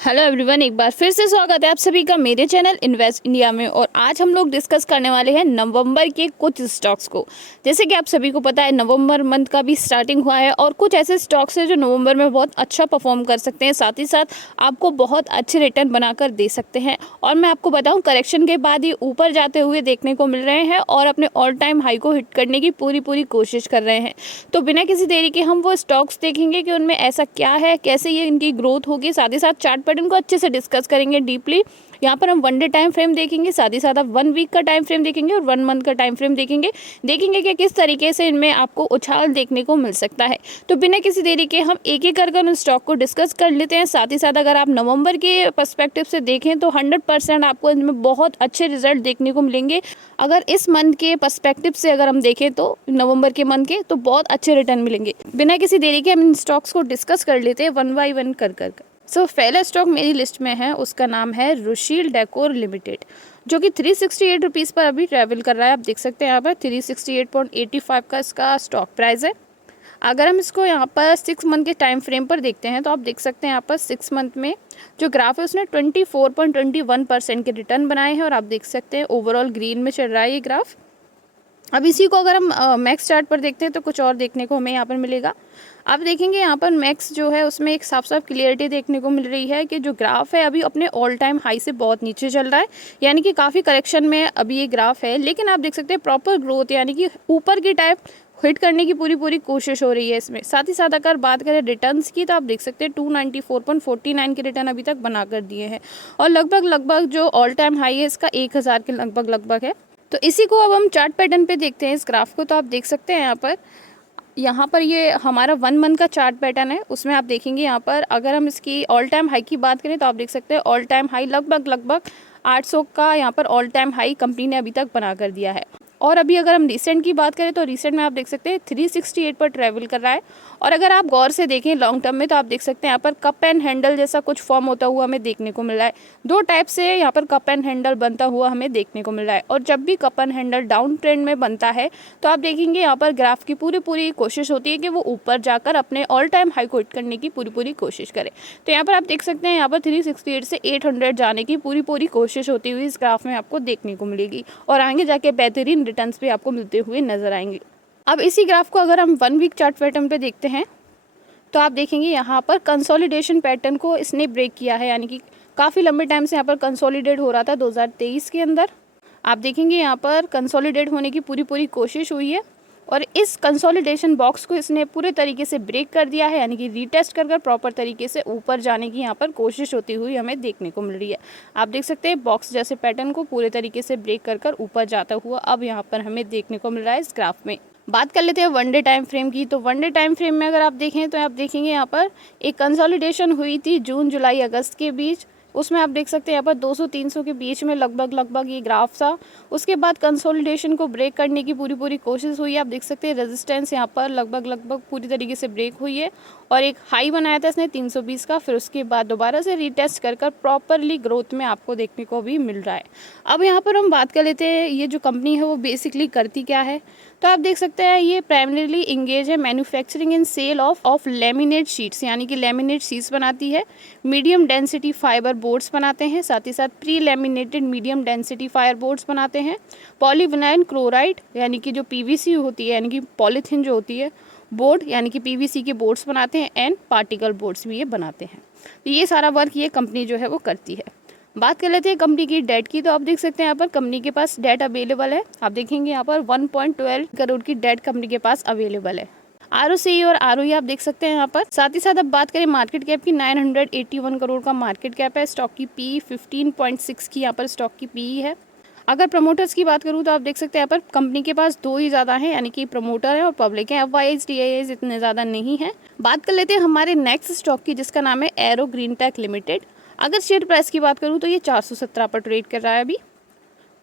Hello everyone, एक बार फिर से स्वागत है आप सभी का मेरे चैनल इन्वेस्ट इंडिया में। और आज हम लोग डिस्कस करने वाले हैं नवंबर के कुछ स्टॉक्स को। जैसे कि आप सभी को पता है नवंबर मंथ का भी स्टार्टिंग हुआ है और कुछ ऐसे स्टॉक्स हैं जो नवंबर में बहुत अच्छा परफॉर्म कर सकते हैं, साथ ही साथ आपको बहुत अच्छे रिटर्न बनाकर दे सकते हैं। और मैं आपको बताऊँ, करेक्शन के बाद ये ऊपर जाते हुए देखने को मिल रहे हैं और अपने ऑल टाइम हाई को हिट करने की पूरी कोशिश कर रहे हैं। तो बिना किसी देरी के हम वो स्टॉक्स देखेंगे कि उनमें ऐसा क्या है, कैसे ये इनकी ग्रोथ होगी, साथ ही साथ चार्ट पैटर्न को अच्छे से डिस्कस करेंगे डीपली। यहाँ पर हम 1 डे टाइम फ्रेम देखेंगे, साथ ही साथ आप 1 वीक का टाइम फ्रेम देखेंगे और 1 मंथ का टाइम फ्रेम देखेंगे कि किस तरीके से इनमें आपको उछाल देखने को मिल सकता है। तो बिना किसी देरी के हम एक एक कर उन स्टॉक को डिस्कस कर लेते हैं। साथ ही साथ अगर आप नवंबर के पर्सपेक्टिव से देखें तो 100% आपको इनमें बहुत अच्छे रिजल्ट देखने को मिलेंगे। अगर इस मंथ के पर्सपेक्टिव से अगर हम देखें तो नवंबर के मंथ के तो बहुत अच्छे रिटर्न मिलेंगे। बिना किसी देरी के हम इन स्टॉक्स को डिस्कस कर लेते हैं 1 बाय 1 कर। पहला स्टॉक मेरी लिस्ट में है, उसका नाम है रुशील डेकोर लिमिटेड, जो कि 368 रुपीज़ पर अभी ट्रैवल कर रहा है। आप देख सकते हैं यहाँ पर 368.85 का इसका स्टॉक प्राइस है। अगर हम इसको यहाँ पर 6 मंथ के टाइम फ्रेम पर देखते हैं तो आप देख सकते हैं यहाँ पर 6 मंथ में जो ग्राफ है उसने 24.21% के रिटर्न बनाए हैं और आप देख सकते हैं ओवरऑल ग्रीन में चल रहा है ये ग्राफ। अब इसी को अगर हम मैक्स चार्ट पर देखते हैं तो कुछ और देखने को हमें यहाँ पर मिलेगा। आप देखेंगे यहाँ पर मैक्स जो है उसमें एक साफ साफ क्लियरिटी देखने को मिल रही है कि जो ग्राफ है अभी अपने ऑल टाइम हाई से बहुत नीचे चल रहा है, यानी कि काफ़ी करेक्शन में अभी ये ग्राफ है। लेकिन आप देख सकते हैं प्रॉपर ग्रोथ, यानी कि ऊपर की टाइप हिट करने की पूरी कोशिश हो रही है इसमें। साथ ही साथ अगर बात करें रिटर्न्स की तो आप देख सकते हैं 294.49 के रिटर्न अभी तक बना कर दिए हैं और लगभग जो ऑल टाइम हाई है इसका 1000 के लगभग है। तो इसी को अब हम चार्ट पैटर्न पे देखते हैं इस ग्राफ को। तो आप देख सकते हैं यहाँ पर ये हमारा 1 मंथ का चार्ट पैटर्न है। उसमें आप देखेंगे यहाँ पर अगर हम इसकी ऑल टाइम हाई की बात करें तो आप देख सकते हैं ऑल टाइम हाई लगभग 800 का यहाँ पर ऑल टाइम हाई कंपनी ने अभी तक बना कर दिया है। और अभी अगर हम रिसेंट की बात करें तो रिसेंट में आप देख सकते हैं 368 पर ट्रैवल कर रहा है। और अगर आप गौर से देखें लॉन्ग टर्म में तो आप देख सकते हैं यहाँ पर कप एंड हैंडल जैसा कुछ फॉर्म होता हुआ हमें देखने को मिल रहा है। 2 टाइप से यहाँ पर कप एंड हैंडल बनता हुआ हमें देखने को मिल रहा है। और जब भी cup and handle down trend में बनता है तो आप देखेंगे यहाँ पर ग्राफ की पूरी कोशिश होती है कि वो ऊपर जाकर अपने ऑल टाइम हाई को हिट करने की पूरी कोशिश करे। तो यहाँ पर आप देख सकते हैं यहाँ पर 368 से 800 जाने की पूरी कोशिश होती हुई इस ग्राफ में आपको देखने को मिलेगी और आगे जाके बेहतरीन रिटर्न्स भी आपको मिलते हुए नजर आएंगे। अब इसी ग्राफ को अगर हम 1 वीक चार्ट पैटर्न पे देखते हैं तो आप देखेंगे यहाँ पर कंसोलिडेशन पैटर्न को इसने ब्रेक किया है, यानी कि काफ़ी लंबे टाइम से यहाँ पर कंसोलिडेट हो रहा था 2023 के अंदर। आप देखेंगे यहाँ पर कंसोलिडेट होने की पूरी कोशिश हुई है और इस कंसोलिडेशन बॉक्स को इसने पूरे तरीके से ब्रेक कर दिया है, यानी कि रीटेस्ट कर प्रॉपर तरीके से ऊपर जाने की यहाँ पर कोशिश होती हुई हमें देखने को मिल रही है। आप देख सकते हैं बॉक्स जैसे पैटर्न को पूरे तरीके से ब्रेक कर ऊपर जाता हुआ अब यहाँ पर हमें देखने को मिल रहा है इस ग्राफ में। बात कर लेते हैं 1 डे टाइम फ्रेम की। तो 1 डे टाइम फ्रेम में अगर आप देखें तो आप देखेंगे यहाँ पर एक कंसोलिडेशन हुई थी जून जुलाई अगस्त के बीच। उसमें आप देख सकते हैं यहाँ पर 200-300 के बीच में लगभग ये ग्राफ था। उसके बाद कंसोलिडेशन को ब्रेक करने की पूरी कोशिश हुई है। आप देख सकते हैं रेजिस्टेंस यहाँ पर लगभग पूरी तरीके से ब्रेक हुई है और एक हाई बनाया था इसने 320 का। फिर उसके बाद दोबारा से रीटेस्ट कर प्रॉपरली ग्रोथ में आपको देखने को भी मिल रहा है। अब यहाँ पर हम बात कर लेते हैं ये जो कंपनी है वो बेसिकली करती क्या है। तो आप देख सकते हैं ये प्राइमरीली इंगेज है manufacturing and sale of laminate sheets, यानी कि लेमिनेट शीट्स बनाती है। मीडियम डेंसिटी फाइबर बोर्ड्स बनाते हैं, साथ ही साथ pre laminated medium density fibre boards बनाते हैं। पॉलीविनाइल क्लोराइड यानी कि जो पीवीसी होती है, यानी कि पॉलीथीन जो होती है बोर्ड, यानी कि पीवीसी के बोर्ड्स बनाते हैं एंड पार्टिकल बोर्ड्स भी ये बनाते हैं। तो ये सारा वर्क ये कंपनी जो है वो करती है। बात कर लेते हैं कंपनी की डेट की। तो आप देख सकते हैं यहाँ पर कंपनी के पास डेट अवेलेबल है। आप देखेंगे यहाँ पर 1.12 करोड़ की डेट कंपनी के पास अवेलेबल है। ROCE और ROE आप देख सकते हैं यहाँ पर। साथ ही साथ अब बात करें मार्केट कैप की, 981 करोड़ का मार्केट कैप है। स्टॉक की PE 15.6 की यहाँ पर स्टॉक की PE है। अगर प्रमोटर्स की बात करूँ तो आप देख सकते हैं यहाँ पर कंपनी के पास 2 ही ज़्यादा हैं, यानी कि प्रमोटर है और पब्लिक है। FYIs DIIs इतने ज़्यादा नहीं है। बात कर लेते हैं हमारे नेक्स्ट स्टॉक की, जिसका नाम है एरो ग्रीन टेक लिमिटेड। अगर शेयर प्राइस की बात करूँ तो ये 417 पर ट्रेड कर रहा है अभी।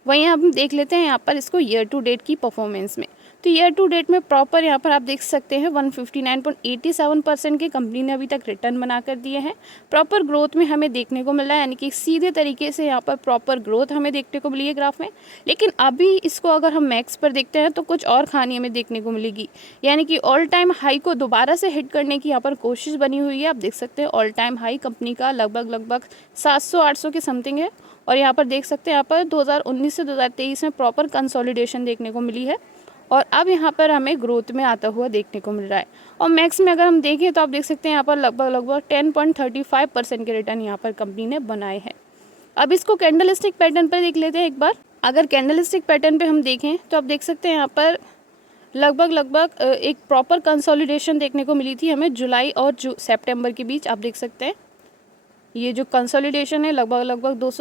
वहीं हम देख लेते हैं यहाँ पर इसको ईयर टू डेट की परफॉर्मेंस में। तो ईयर टू डेट में प्रॉपर यहाँ पर आप देख सकते हैं 159.87% की कंपनी ने अभी तक रिटर्न बना कर दिए हैं। प्रॉपर ग्रोथ में हमें देखने को मिल रहा है, यानी कि सीधे तरीके से यहाँ पर प्रॉपर ग्रोथ हमें देखने को मिली है ग्राफ में। लेकिन अभी इसको अगर हम मैक्स पर देखते हैं तो कुछ और खानी हमें देखने को मिलेगी, यानी कि ऑल टाइम हाई को दोबारा से हिट करने की यहाँ पर कोशिश बनी हुई है। आप देख सकते हैं ऑल टाइम हाई कंपनी का लगभग 700-800 के समथिंग है। और यहाँ पर देख सकते हैं यहाँ पर 2019 से 2023 में प्रॉपर कंसोलिडेशन देखने को मिली है और अब यहाँ पर हमें ग्रोथ में आता हुआ देखने को मिल रहा है। और मैक्स में अगर हम देखें तो आप देख सकते हैं यहाँ पर लगभग 10.35% के रिटर्न यहाँ पर कंपनी ने बनाए हैं। अब इसको कैंडलस्टिक पैटर्न पर देख लेते हैं एक बार। अगर कैंडलस्टिक पैटर्न पे हम देखें तो आप देख सकते हैं यहाँ पर लगभग एक प्रॉपर कंसोलिडेशन देखने को मिली थी हमें जुलाई और सितंबर के बीच। आप देख सकते हैं ये जो कंसोलिडेशन है लगभग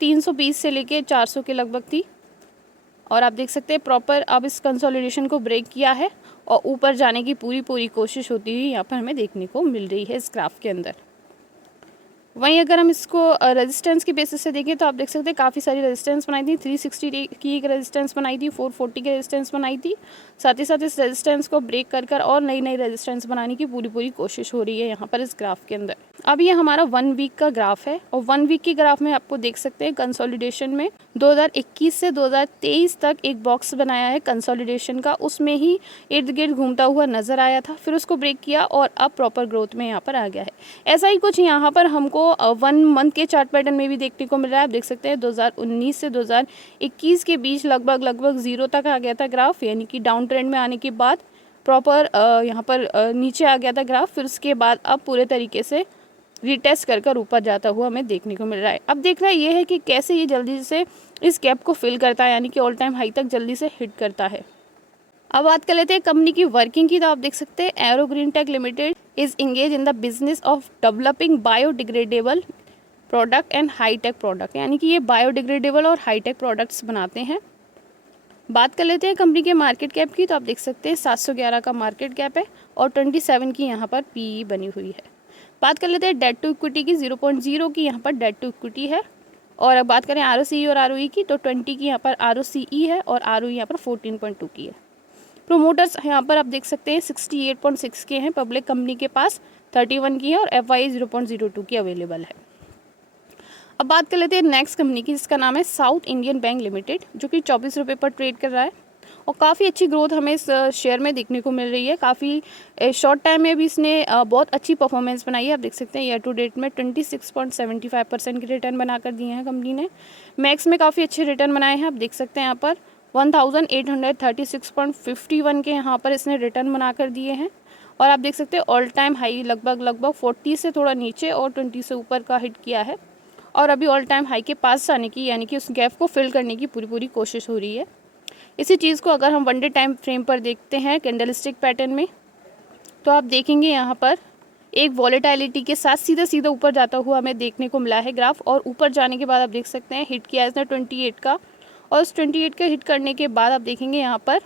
320 से लेके 400 के लगभग थी और आप देख सकते हैं प्रॉपर अब इस कंसोलिडेशन को ब्रेक किया है और ऊपर जाने की पूरी कोशिश होती हुई यहाँ पर हमें देखने को मिल रही है इस ग्राफ के अंदर। वहीं अगर हम इसको रेजिस्टेंस की बेसिस से देखें तो आप देख सकते हैं काफ़ी सारी रेजिस्टेंस बनाई थी। 360 की एक रेजिस्टेंस बनाई थी, 440 की रेजिस्टेंस बनाई थी। साथ ही साथ इस रेजिस्टेंस को ब्रेक कर और नई रेजिस्टेंस बनाने की पूरी कोशिश हो रही है यहाँ पर इस ग्राफ के अंदर। अब ये हमारा 1 वीक का ग्राफ है और 1 वीक की ग्राफ में आपको देख सकते हैं कंसोलिडेशन में 2021 से 2023 तक एक बॉक्स बनाया है कंसोलिडेशन का, उसमें ही इर्द गिर्द घूमता हुआ नजर आया था, फिर उसको ब्रेक किया और अब प्रॉपर ग्रोथ में यहाँ पर आ गया है। ऐसा ही कुछ यहाँ पर हमको 1 मंथ के चार्ट पैटर्न में भी देखने को मिल रहा है। आप देख सकते हैं 2019 से 2021 के बीच लगभग 0 तक आ गया था ग्राफ, यानी कि डाउन ट्रेंड में आने के बाद प्रॉपर यहाँ पर नीचे आ गया था ग्राफ, फिर उसके बाद अब पूरे तरीके से रिटेस्ट कर ऊपर जाता हुआ हमें देखने को मिल रहा है। अब देखना ये है कि कैसे ये जल्दी से इस गैप को फिल करता है, यानी कि ऑल टाइम हाई तक जल्दी से हिट करता है। अब बात कर लेते हैं कंपनी की वर्किंग की। तो आप देख सकते हैं Aero Green Tech Limited is engage in the business of developing biodegradable product and high tech product, यानी कि ये बायोडिग्रेडेबल और हाईटेक प्रोडक्ट्स बनाते हैं। बात कर लेते हैं कंपनी के मार्केट कैप की। तो आप देख सकते हैं 711 का मार्केट कैप है और 27 की यहाँ पर पीई बनी हुई है। बात कर लेते हैं डेट टू इक्विटी की, 0.0 की यहाँ पर डेट टू इक्विटी है। और अब बात करें ROCE और ROE की तो 20 की यहाँ पर ROCE है और ROE यहाँ पर 14.2 की है। प्रोमोटर्स यहाँ पर आप देख सकते हैं 68.6 के हैं, पब्लिक कंपनी के पास 31 की है और FI 0.02 की अवेलेबल है। अब बात कर लेते हैं नेक्स्ट कंपनी की, जिसका नाम है साउथ इंडियन बैंक लिमिटेड, जो कि 24 रुपये पर ट्रेड कर रहा है और काफ़ी अच्छी ग्रोथ हमें इस शेयर में देखने को मिल रही है। काफ़ी शॉर्ट टाइम में भी इसने बहुत अच्छी परफॉर्मेंस बनाई है। आप देख सकते हैं ईयर टू डेट में 26.75% के रिटर्न बनाकर दिए हैं कंपनी ने। मैक्स में काफ़ी अच्छे रिटर्न बनाए हैं। आप देख सकते हैं यहाँ पर 1836.51 के यहाँ पर इसने रिटर्न बनाकर दिए हैं और आप देख सकते हैं ऑल टाइम हाई लगभग 40 से थोड़ा नीचे और 20 से ऊपर का हिट किया है और अभी ऑल टाइम हाई के पास जाने की, यानी कि उस गैप को फिल करने की पूरी कोशिश हो रही है। इसी चीज़ को अगर हम 1 डे टाइम फ्रेम पर देखते हैं कैंडलस्टिक पैटर्न में तो आप देखेंगे यहाँ पर एक वॉलेटिलिटी के साथ सीधा ऊपर जाता हुआ हमें देखने को मिला है ग्राफ और ऊपर जाने के बाद आप देख सकते हैं हिट किया इसने 28 का और उस 28 का हिट करने के बाद आप देखेंगे यहाँ पर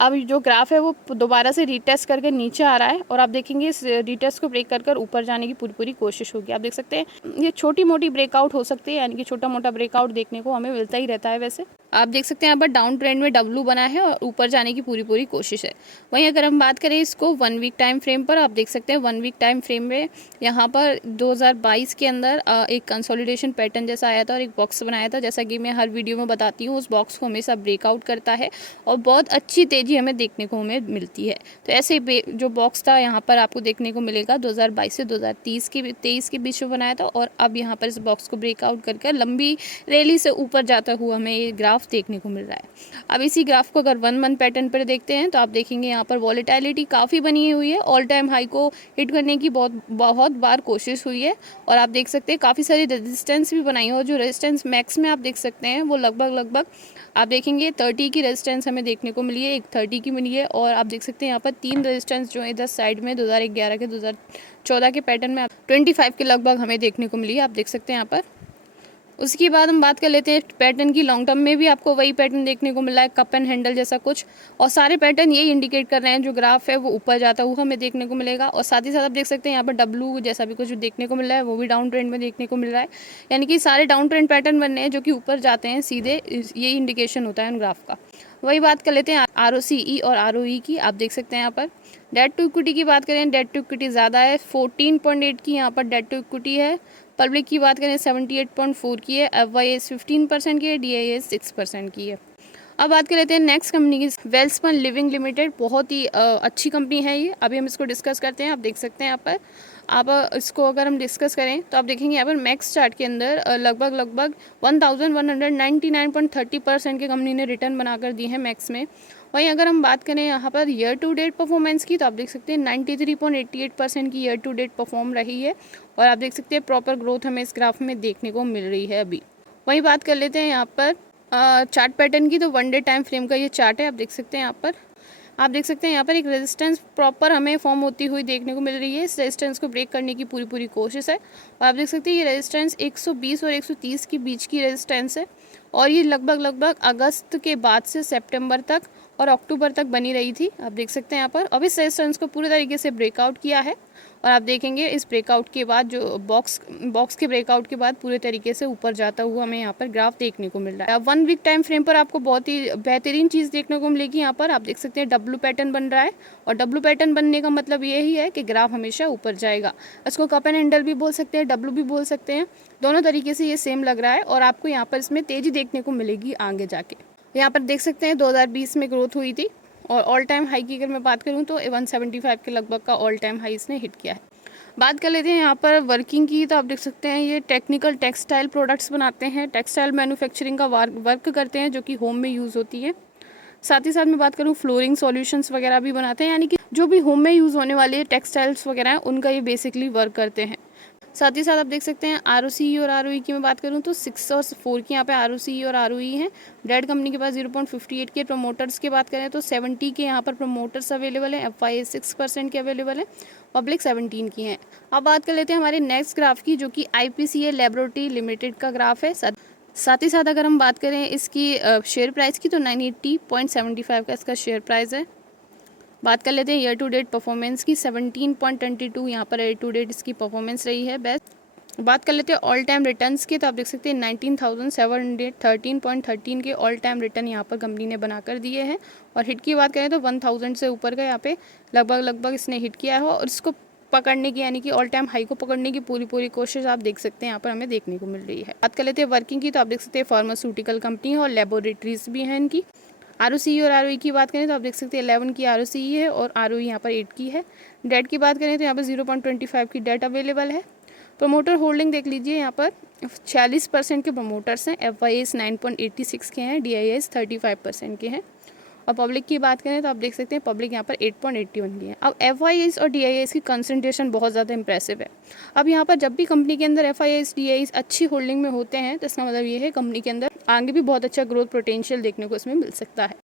अब जो ग्राफ है वो दोबारा से रीटेस्ट करके नीचे आ रहा है और आप देखेंगे इस रीटेस्ट को ब्रेक कर ऊपर जाने की पूरी कोशिश होगी। आप देख सकते हैं ये छोटी मोटी ब्रेकआउट हो सकती है, यानी कि छोटा मोटा ब्रेकआउट देखने को हमें मिलता ही रहता है। वैसे आप देख सकते हैं यहाँ पर डाउन ट्रेंड में W बना है और ऊपर जाने की पूरी कोशिश है। वहीं अगर हम बात करें इसको 1 वीक टाइम फ्रेम पर, आप देख सकते हैं 1 वीक टाइम फ्रेम में यहाँ पर 2022 के अंदर एक कंसोलिडेशन पैटर्न जैसा आया था और एक बॉक्स बनाया था। जैसा कि मैं हर वीडियो में बताती हूँ, उस बॉक्स को हमेशा ब्रेकआउट करता है और बहुत अच्छी तेज़ी हमें देखने को मिलती है। तो ऐसे जो बॉक्स था यहाँ पर आपको देखने को मिलेगा 2022 से 2023 के बीच में बनाया था और अब यहाँ पर इस बॉक्स को ब्रेकआउट कर लंबी रैली से ऊपर जाता हुआ हमें ये ग्राफ देखने को मिल रहा है। अब इसी ग्राफ को अगर 1 मंथ पैटर्न पर देखते हैं तो आप देखेंगे यहाँ पर वॉलेटिलिटी काफ़ी बनी हुई है, ऑल टाइम हाई को हिट करने की बहुत बार कोशिश हुई है और आप देख सकते हैं काफ़ी सारी रेजिस्टेंस भी बनाई है और जो रेजिस्टेंस मैक्स में आप देख सकते हैं वो लगभग आप देखेंगे 30 की रेजिस्टेंस हमें देखने को मिली है, एक 30 की मिली है और आप देख सकते हैं यहाँ पर 3 रेजिस्टेंस जो है इधर साइड में 2011 के 2014 के पैटर्न में 25 के लगभग हमें देखने को मिली है। आप देख सकते हैं यहाँ पर उसके बाद हम बात कर लेते हैं पैटर्न की। लॉन्ग टर्म में भी आपको वही पैटर्न देखने को मिला है, कप एंड हैंडल जैसा कुछ, और सारे पैटर्न यही इंडिकेट कर रहे हैं जो ग्राफ है वो ऊपर जाता हुआ हमें देखने को मिलेगा। और साथ ही साथ आप देख सकते हैं यहाँ पर W जैसा भी कुछ देखने को मिल रहा है, वो भी डाउन ट्रेंड में देखने को मिल रहा है, यानी कि सारे डाउन ट्रेंड पैटर्न बन रहे हैं जो कि ऊपर जाते हैं सीधे, यही इंडिकेशन होता है उन ग्राफ का। वही बात कर लेते हैं ROCE और ROE की। आप देख सकते हैं यहाँ पर डेट टू इक्विटी की बात करें, डेट टू इक्विटी ज़्यादा है, 14.8 की यहाँ पर डेट टू इक्विटी है। पब्लिक की बात करें 78.4 की है, FYS 15% की है, DIS 6% की है। अब बात कर लेते हैं नेक्स्ट कंपनी की, वेल्सपन लिविंग लिमिटेड। बहुत ही अच्छी कंपनी है ये। अभी हम इसको डिस्कस करते हैं। आप देख सकते हैं यहाँ पर, आप इसको अगर हम डिस्कस करें तो आप देखेंगे यहाँ पर मैक्स चार्ट के अंदर लगभग 1199.30% के कंपनी ने रिटर्न बनाकर दी है मैक्स में। वहीं अगर हम बात करें यहाँ per year to date performance की, तो आप देख सकते हैं 93.88% की ईयर टू डेट परफॉर्म रही है। और आप देख सकते हैं प्रॉपर ग्रोथ हमें इस ग्राफ में देखने को मिल रही है अभी। वहीं बात कर लेते हैं यहाँ पर चार्ट पैटर्न की, तो 1 डे टाइम फ्रेम का ये चार्ट है। आप देख सकते हैं यहाँ पर, आप देख सकते हैं यहाँ पर एक रेजिस्टेंस प्रॉपर हमें फॉर्म होती हुई देखने को मिल रही है। इस रेजिस्टेंस को ब्रेक करने की पूरी कोशिश है। और आप देख सकते हैं ये रेजिस्टेंस 120 और 130 के बीच की रेजिस्टेंस है। और ये लगभग अगस्त के बाद से सितंबर तक और अक्टूबर तक बनी रही थी। आप देख सकते हैं यहाँ पर अब इस रेजिस्टेंस को पूरे तरीके से ब्रेकआउट किया है। और आप देखेंगे इस ब्रेकआउट के बाद जो बॉक्स के ब्रेकआउट के बाद पूरे तरीके से ऊपर जाता हुआ हमें यहाँ पर ग्राफ देखने को मिल रहा है। 1 वीक टाइम फ्रेम पर आपको बहुत ही बेहतरीन चीज़ देखने को मिलेगी। यहाँ पर आप देख सकते हैं डब्ल्यू पैटर्न बन रहा है। और डब्ल्यू पैटर्न बनने का मतलब यही है कि ग्राफ हमेशा ऊपर जाएगा। इसको कप एंड हैंडल भी बोल सकते हैं, डब्ल्यू भी बोल सकते हैं। दोनों तरीके से ये सेम लग रहा है। और आपको यहाँ पर इसमें तेज़ी देखने को मिलेगी आगे जाके। यहाँ पर देख सकते हैं 2020 में ग्रोथ हुई थी। और ऑल टाइम हाई की अगर मैं बात करूँ तो 175 के लगभग का ऑल टाइम हाई इसने हिट किया है। बात कर लेते हैं यहाँ पर वर्किंग की, तो आप देख सकते हैं ये टेक्निकल टेक्सटाइल प्रोडक्ट्स बनाते हैं, टेक्सटाइल मैन्युफैक्चरिंग का वर्क करते हैं जो कि होम में यूज़ होती है। साथ ही साथ मैं बात करूँ फ्लोरिंग सॉल्यूशंस वगैरह भी बनाते हैं, यानी कि जो भी होम में यूज़ होने वाले टेक्सटाइल्स वगैरह हैं उनका ये बेसिकली वर्क करते हैं। साथ ही साथ आप देख सकते हैं ROCE और ROE की मैं बात करूं तो 6 और 4 की यहाँ पे ROCE और ROE हैं। डेड कंपनी के पास 0.58 के। प्रमोटर्स की बात करें तो 70 के यहाँ पर प्रमोटर्स अवेलेबल हैं, FYS 6% के अवेलेबल है, पब्लिक 17 की हैं। अब बात कर लेते हैं हमारे नेक्स्ट ग्राफ की, जो कि IPCA लैबोरेटरी लिमिटेड का ग्राफ है। साथ ही साथ अगर हम बात करें इसकी शेयर प्राइस की, तो 980.75 का इसका शेयर प्राइस है। बात कर लेते हैं ईयर टू डेट परफॉर्मेंस की, 17.22 यहाँ पर ईयर टू डेट इसकी परफॉर्मेंस रही है बेस्ट। बात कर लेते हैं ऑल टाइम रिटर्न्स की, तो आप देख सकते हैं 19,713.13 के ऑल टाइम रिटर्न यहाँ पर कंपनी ने बनाकर दिए हैं। और हिट की बात करें तो 1000 से ऊपर का यहाँ पे लगभग इसने हिट किया है। और इसको पकड़ने की, यानी कि ऑल टाइम हाई को पकड़ने की पूरी कोशिश आप देख सकते हैं यहाँ पर हमें देखने को मिल रही है। बात कर लेते हैं वर्किंग की, तो आप देख सकते हैं फार्मास्यूटिकल कंपनी है और लेबोरेटरीज भी हैं इनकी। ROCE और ROE की बात करें तो आप देख सकते हैं 11 की ROCE है और ROE यहाँ पर 8 की है। डेट की बात करें तो यहाँ पर 0.25 की डेट अवेलेबल है। प्रमोटर होल्डिंग देख लीजिए, यहाँ पर 46% के प्रमोटर्स हैं, FYS 9.86 के हैं, DIS 35% के हैं। और पब्लिक की बात करें तो आप देख सकते हैं पब्लिक यहाँ पर 8.81 की है। अब FYS और DIS की कंसंट्रेशन बहुत ज़्यादा इंप्रेसिव है। अब यहाँ पर जब भी कंपनी के अंदर FYS DIS अच्छी होल्डिंग में होते हैं तो इसका मतलब ये है कंपनी के अंदर आगे भी बहुत अच्छा ग्रोथ पोटेंशियल देखने को इसमें मिल सकता है।